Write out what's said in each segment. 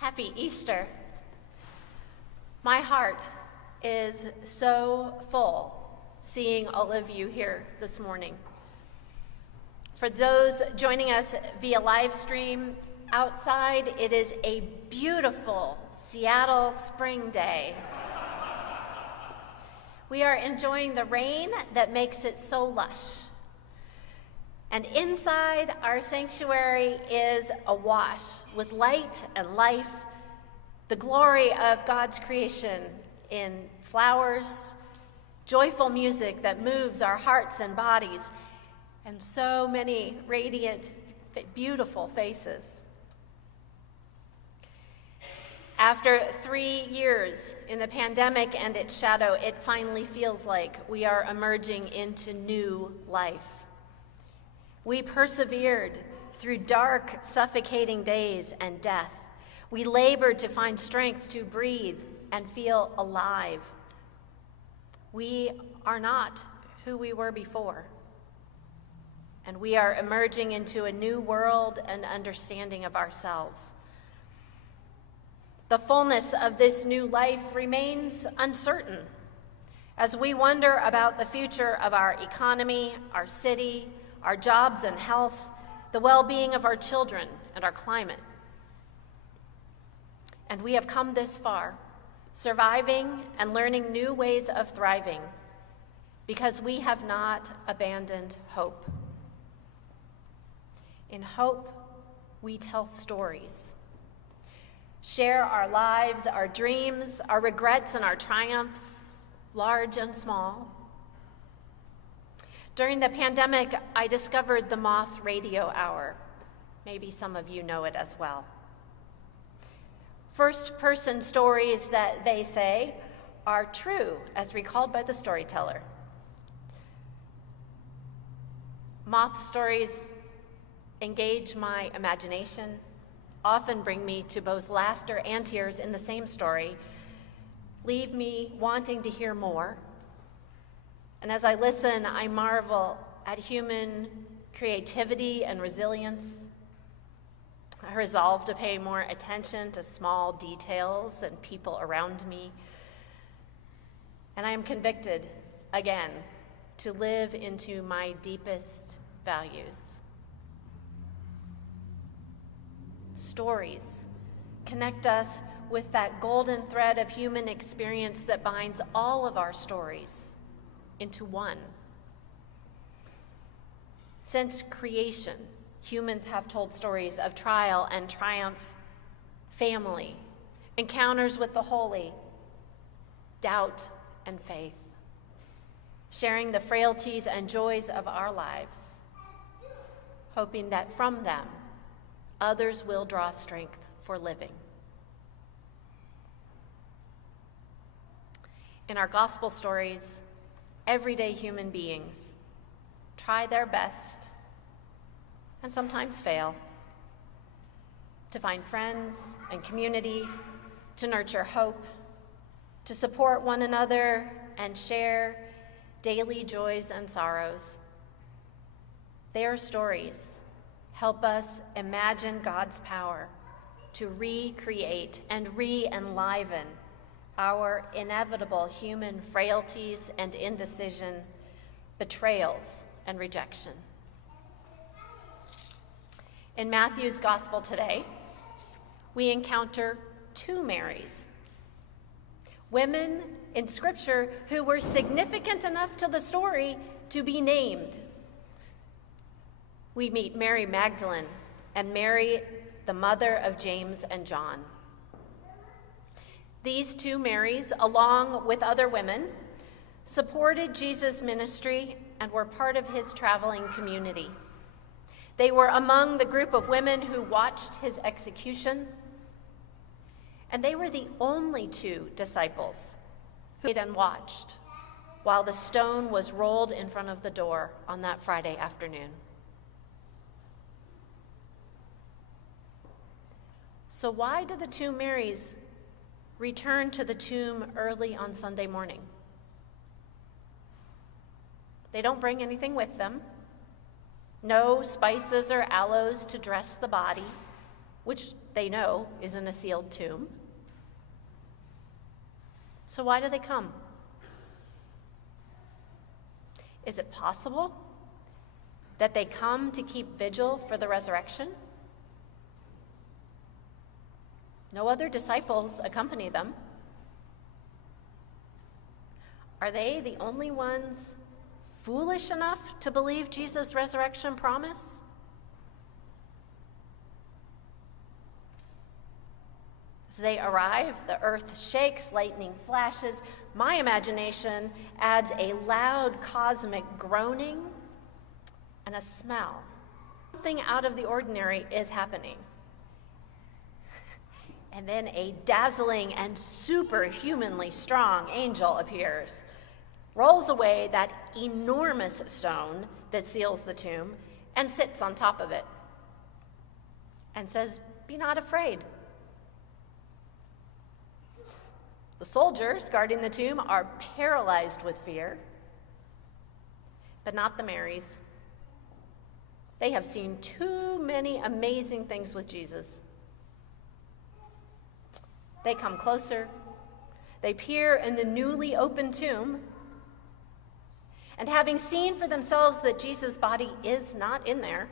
Happy Easter. My heart is so full seeing all of you here this morning. For those joining us via live stream, outside it is a beautiful Seattle spring day. We are enjoying the rain that makes it so lush. And inside our sanctuary is awash with light and life, the glory of God's creation in flowers, joyful music that moves our hearts and bodies, and so many radiant, beautiful faces. After 3 years in the pandemic and its shadow, it finally feels like we are emerging into new life. We persevered through dark, suffocating days and death. We labored to find strength to breathe and feel alive. We are not who we were before. And we are emerging into a new world and understanding of ourselves. The fullness of this new life remains uncertain as we wonder about the future of our economy, our city, our jobs and health, the well-being of our children and our climate. And we have come this far, surviving and learning new ways of thriving, because we have not abandoned hope. In hope, we tell stories, share our lives, our dreams, our regrets and our triumphs, large and small. During the pandemic, I discovered the Moth Radio Hour. Maybe some of you know it as well. First-person stories that they say are true, as recalled by the storyteller. Moth stories engage my imagination, often bring me to both laughter and tears in the same story, leave me wanting to hear more. And as I listen, I marvel at human creativity and resilience, a resolve to pay more attention to small details and people around me. And I am convicted, again, to live into my deepest values. Stories connect us with that golden thread of human experience that binds all of our stories into one. Since creation, humans have told stories of trial and triumph, family, encounters with the holy, doubt and faith, sharing the frailties and joys of our lives, hoping that from them, others will draw strength for living. In our gospel stories, everyday human beings try their best and sometimes fail to find friends and community, to nurture hope, to support one another and share daily joys and sorrows. Their stories help us imagine God's power to recreate and re-enliven our inevitable human frailties and indecision, betrayals and rejection. In Matthew's gospel today, we encounter two Marys, women in Scripture who were significant enough to the story to be named. We meet Mary Magdalene and Mary, the mother of James and John. These two Marys, along with other women, supported Jesus' ministry and were part of his traveling community. They were among the group of women who watched his execution, and they were the only two disciples who stayed and watched while the stone was rolled in front of the door on that Friday afternoon. So why did the two Marys return to the tomb early on Sunday morning? They don't bring anything with them. No spices or aloes to dress the body, which they know is in a sealed tomb. So why do they come? Is it possible that they come to keep vigil for the resurrection? No other disciples accompany them. Are they the only ones foolish enough to believe Jesus' resurrection promise? As they arrive, the earth shakes, lightning flashes. My imagination adds a loud cosmic groaning and a smell. Something out of the ordinary is happening. And then a dazzling and superhumanly strong angel appears, rolls away that enormous stone that seals the tomb, and sits on top of it, and says, "Be not afraid." The soldiers guarding the tomb are paralyzed with fear, but not the Marys. They have seen too many amazing things with Jesus. They come closer. They peer in the newly opened tomb, and having seen for themselves that Jesus' body is not in there,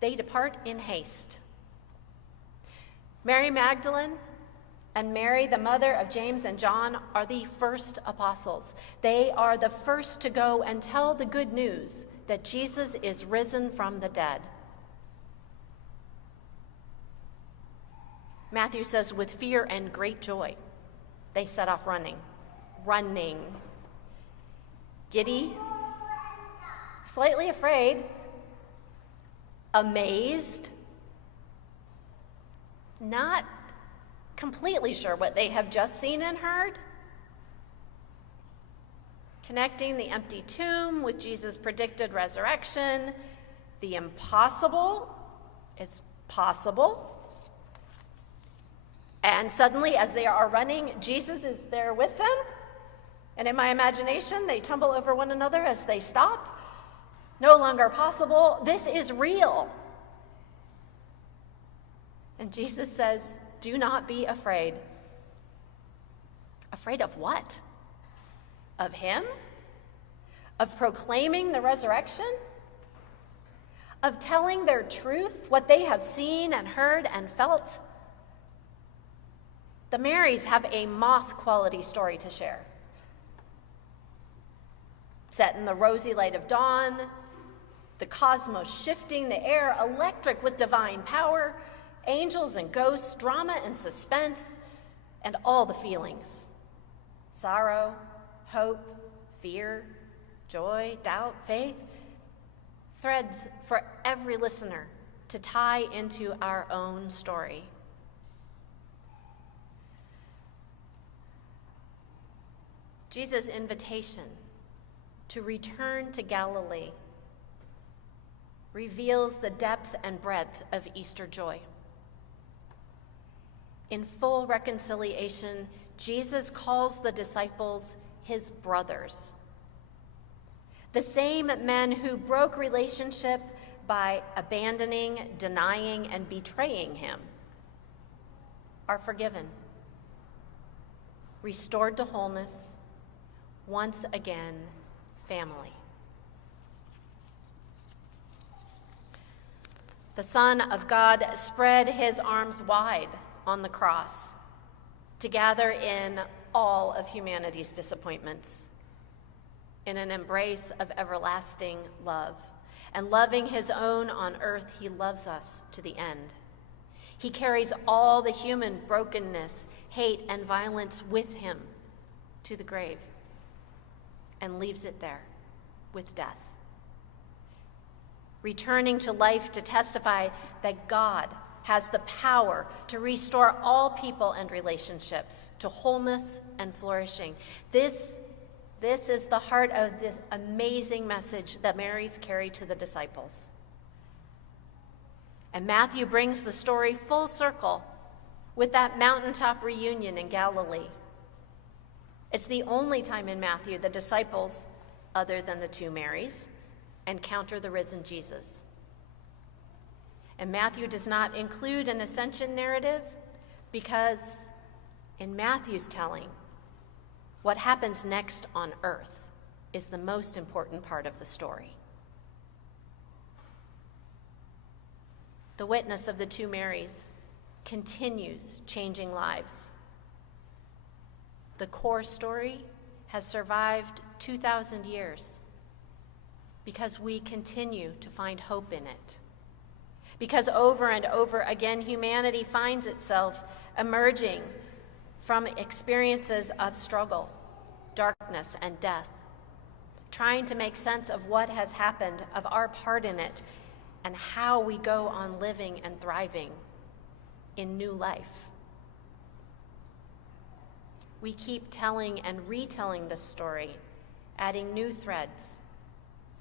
they depart in haste. Mary Magdalene and Mary, the mother of James and John, are the first apostles. They are the first to go and tell the good news that Jesus is risen from the dead. Matthew says, with fear and great joy, they set off running. Giddy, slightly afraid, amazed, not completely sure what they have just seen and heard. Connecting the empty tomb with Jesus' predicted resurrection, the impossible is possible. And suddenly, as they are running, Jesus is there with them. And in my imagination, they tumble over one another as they stop. No longer possible. This is real. And Jesus says, "Do not be afraid." Afraid of what? Of him? Of proclaiming the resurrection? Of telling their truth, what they have seen and heard and felt? The Marys have a moth-quality story to share. Set in the rosy light of dawn, the cosmos shifting, the air electric with divine power, angels and ghosts, drama and suspense, and all the feelings. Sorrow, hope, fear, joy, doubt, faith. Threads for every listener to tie into our own story. Jesus' invitation to return to Galilee reveals the depth and breadth of Easter joy. In full reconciliation, Jesus calls the disciples his brothers. The same men who broke relationship by abandoning, denying, and betraying him are forgiven, restored to wholeness, once again, family. The Son of God spread his arms wide on the cross to gather in all of humanity's disappointments in an embrace of everlasting love. And loving his own on earth, he loves us to the end. He carries all the human brokenness, hate, and violence with him to the grave and leaves it there with death, returning to life to testify that God has the power to restore all people and relationships to wholeness and flourishing. This is the heart of this amazing message that Mary's carried to the disciples. And Matthew brings the story full circle with that mountaintop reunion in Galilee. It's the only time in Matthew the disciples, other than the two Marys, encounter the risen Jesus. And Matthew does not include an ascension narrative because in Matthew's telling, what happens next on earth is the most important part of the story. The witness of the two Marys continues changing lives. The core story has survived 2,000 years because we continue to find hope in it. Because over and over again, humanity finds itself emerging from experiences of struggle, darkness, and death, trying to make sense of what has happened, of our part in it, and how we go on living and thriving in new life. We keep telling and retelling this story, adding new threads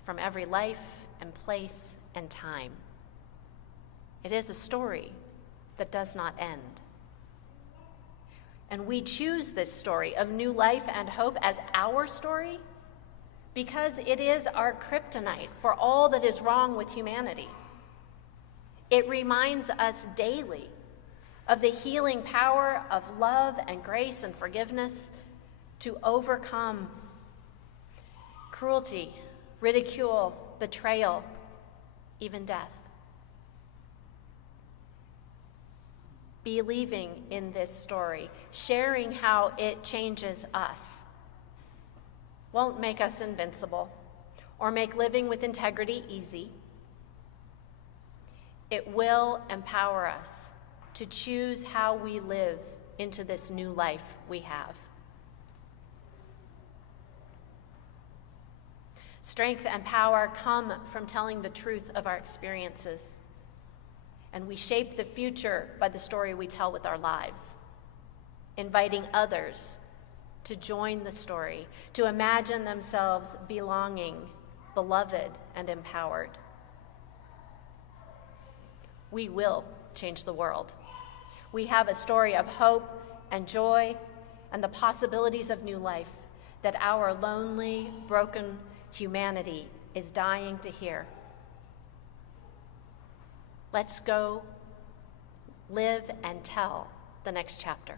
from every life and place and time. It is a story that does not end. And we choose this story of new life and hope as our story because it is our kryptonite for all that is wrong with humanity. It reminds us daily of the healing power of love and grace and forgiveness to overcome cruelty, ridicule, betrayal, even death. Believing in this story, sharing how it changes us, won't make us invincible or make living with integrity easy. It will empower us to choose how we live into this new life we have. Strength and power come from telling the truth of our experiences, and we shape the future by the story we tell with our lives, inviting others to join the story, to imagine themselves belonging, beloved, and empowered. We will change the world. We have a story of hope and joy and the possibilities of new life that our lonely, broken humanity is dying to hear. Let's go live and tell the next chapter.